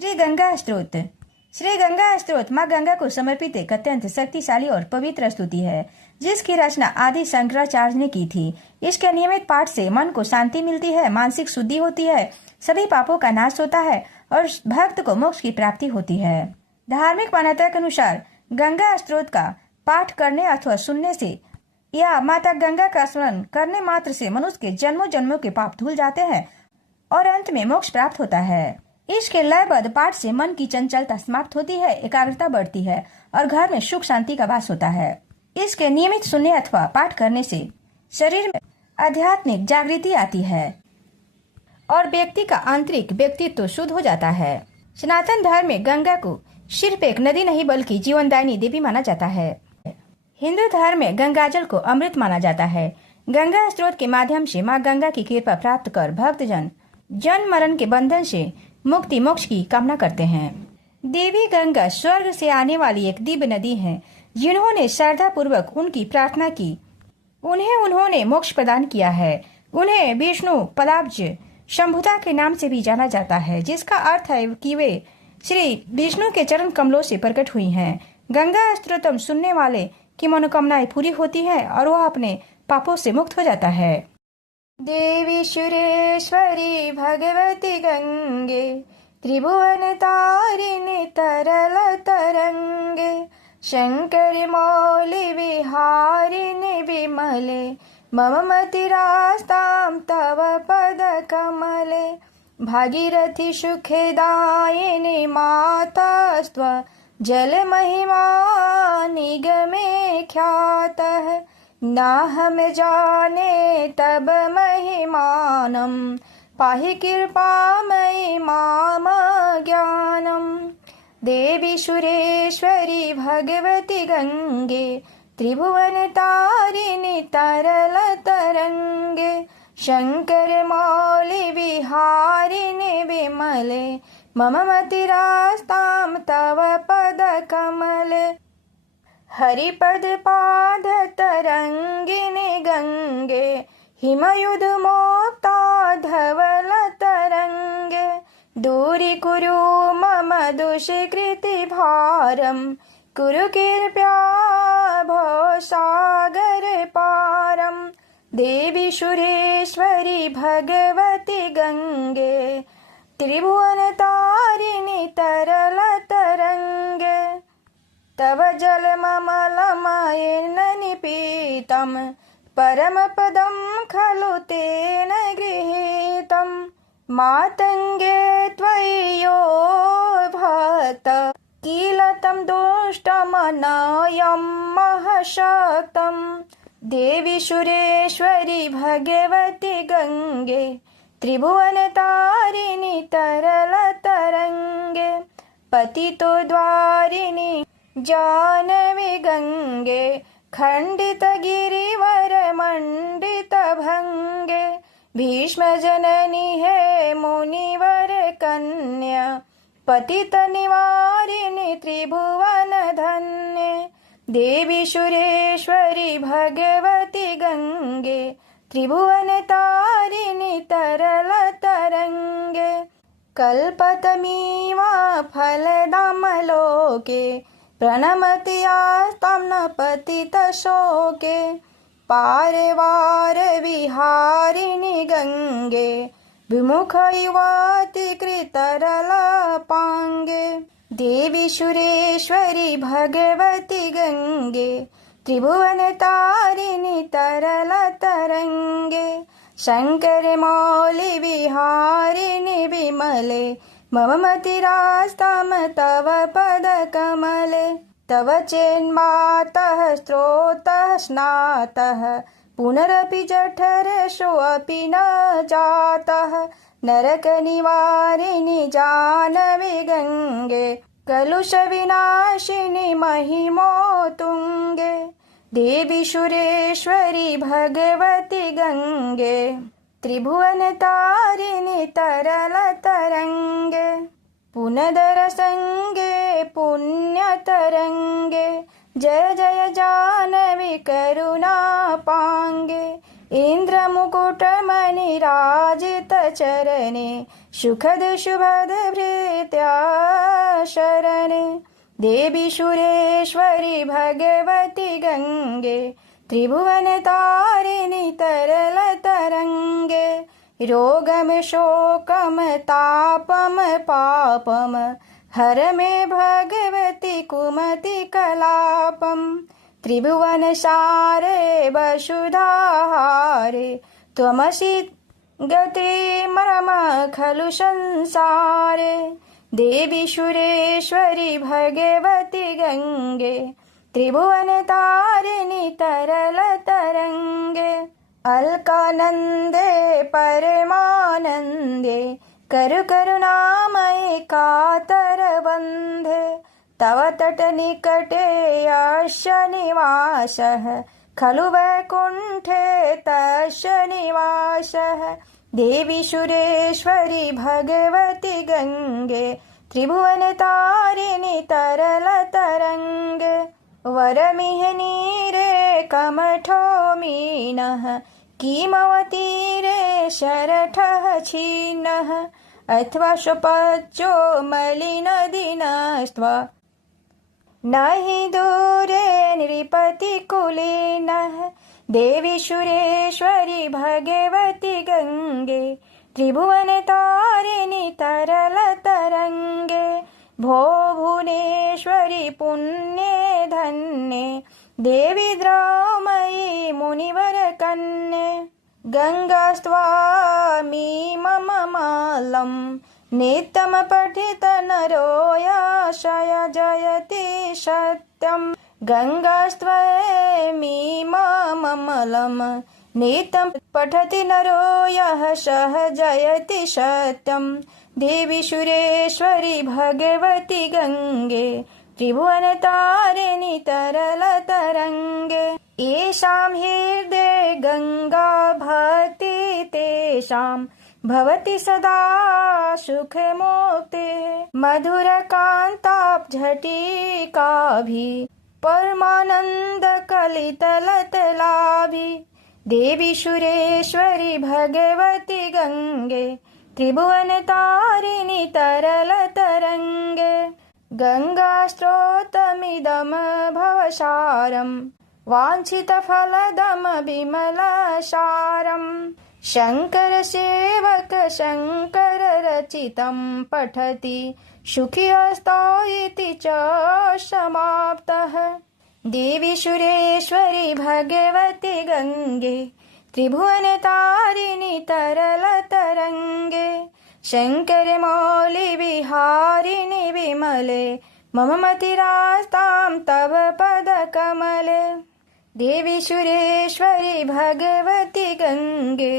श्री गंगा स्तोत्र। श्री गंगा स्तोत्र माँ गंगा को समर्पित एक अत्यंत शक्तिशाली और पवित्र स्तुति है, जिसकी रचना आदि शंकराचार्य ने की थी। इसके नियमित पाठ से मन को शांति मिलती है, मानसिक शुद्धि होती है, सभी पापों का नाश होता है और भक्त को मोक्ष की प्राप्ति होती है। धार्मिक मान्यता के अनुसार गंगा स्तोत्र का पाठ करने अथवा सुनने से या माता गंगा का स्मरण करने मात्र से मनुष्य के जन्मों जन्मों के पाप धुल जाते हैं और अंत में मोक्ष प्राप्त होता है। इसके लयबद्ध पाठ से मन की चंचलता समाप्त होती है, एकाग्रता बढ़ती है और घर में सुख शांति का वास होता है। इसके नियमित सुनने अथवा पाठ करने से शरीर में आध्यात्मिक जागृति आती है और व्यक्ति का आंतरिक व्यक्तित्व शुद्ध हो जाता है। सनातन धर्म में गंगा को सिर्फ एक नदी नहीं बल्कि जीवनदायिनी देवी माना जाता है। हिंदू धर्म में गंगाजल को अमृत माना जाता है। गंगा स्रोत के माध्यम से माँ गंगा की कृपा प्राप्त कर भक्तजन जन्म मरण के बंधन से मुक्ति मोक्ष की कामना करते हैं। देवी गंगा स्वर्ग से आने वाली एक दिव्य नदी है। जिन्होंने श्रद्धा पूर्वक उनकी प्रार्थना की उन्होंने मोक्ष प्रदान किया है। उन्हें विष्णु पदाब्ज शंभुता के नाम से भी जाना जाता है, जिसका अर्थ है कि वे श्री विष्णु के चरण कमलों से प्रकट हुई हैं। गंगा स्तोत्रम सुनने वाले की मनोकामनाएं पूरी होती है और वह अपने पापों से मुक्त हो जाता है। देवी सुरेश्वरी भगवती गंगे त्रिभुवन तारिणी तरल तरंगे शंकर मौलि विहारिणि विमले मम मतिरास्तां तव पद कमले भागीरथी सुखेदायिनी मातास्त्व जल महिमा निगमे ख्यातः नाहम जाने तब महिमानं पाहि कृपामयि माम ज्ञानम्। देवी सुरेश्वरी भगवती गंगे त्रिभुवन तारिणी तरल तरंगे शंकर मौलि विहारिणि विमले मम मतिरास्तां तव पद कमले हरिपद पाद तरंगिनी गंगे हिमयुध मोक्ता धवल तरंगे दूरीकुरु मम दुष्कृति भारम कुरु कृपया भव सागर पारम। देवी सुरेश्वरी भगवती गंगे त्रिभुवन तारिणी तरल तरंगे तव जलममलमयेन निपीतं परमपदं खलु तेन गृहीतं मातङ्गे त्वयि यो भक्त किल तं दुष्टमनयं महशक्तं। देवी सुरेश्वरी भगवती गंगे त्रिभुवन तारिणी तरल तरंगे पतितो द्वारिणी जानवी गंगे खंडित गिरिवर मंडित भंगे भीष्म जननी है मुनिवर कन्या पतित निवारिणी त्रिभुवन धन्य। देवी सुरेश्वरी भगवती गंगे त्रिभुवन तारिणी तरल तरंगे कल्पतमीवा फलदामलोके प्रणमति आस्तां न पतितशोके पारवार विहारिणि गंगे विमुख युवति कृतरलपांगे। देवी सुरेश्वरी भगवती गंगे त्रिभुवन तारिणी तरल तरंगे शंकर मौलि विहारिणि विमले मम मतिरास्तां तव पद कमले तव चेन्मातः स्रोतः स्नातः पुनरपि जठरशोऽपि न जातः नरक निवारिणि जानवी गंगे कलुष विनाशिनि महिमोतुंगे। देवी सुरेश्वरी भगवती गंगे त्रिभुवन तारिणी तरल तरंगे पुनदर संगे पुण्य तरंगे जय जय जानवी करुणा पांगे इंद्र मुकुट मणि राजित चरणे सुखद शुभद भृत्या शरणे देवी सुरेश्वरी भगवती गंगे त्रिभुवन तारिणी तरल तरंगे रोगम शोकम तापम पापम हर मे भगवती कुमति कलापम त्रिभुवन सारे वसुधाहारे त्वमसि गति मम खलु संसारे देवी सुरेश्वरी भगवती गंगे त्रिभुवन तारिणी तरल तरंगे अलकानंदे परमानंदे करु करुणामये कातर बंधे तव तट निकटे यस्य निवासः खलु वैकुंठे तस्य निवासः देवी सुरेश्वरी भगवती गंगे त्रिभुवन तारिणी तरल तरंगे वरमिह नीरे कमठो मीनः किमवतीरे शरठः छीनः अथवा स्वपच्चो मलिनदीनस्त्वा नहि दूरे नृपतिकुलीनः देवी सुरेश्वरी भगवती गंगे त्रिभुवन तारिणी तरल तरंगे भो भुवनेश्वरी पुण्ये धन्ये देवी द्रौमयी मुनिवर कन्ये गंगास्त्वामी मम मालम नित्यम पठित नरो याशय जयति सत्यम गंगास्त्वमी मम मलम नित्यम पठति नरो यः सह जयति सत्यम देवी सुरेश्वरी भगवती गंगे त्रिभुवन तारिणी तरल तरंगे येषां हृदये गंगा भक्ति तेषां भवति सदा सुखमुक्ते मधुरकान्ताब्जटिकाभिः परमानन्दकलितलतलाभिः देवी सुरेश्वरी भगवती गंगे त्रिभुवन तारिणी तरल तरंगे गंगास्त्रोतमिदं भवसारं वाञ्छितफलदं विमलसारं शंकर सेवक शंकर रचितं पठति सुखी अस्तौ इति च समाप्तः देवी सुरेश्वरी भगवती गंगे त्रिभुवन तारिणी तरल तरंगे शंकर मौली विहारिणि विमले मम मतिरास्तां तव पद कमले देवी सुरेश्वरी भगवती गंगे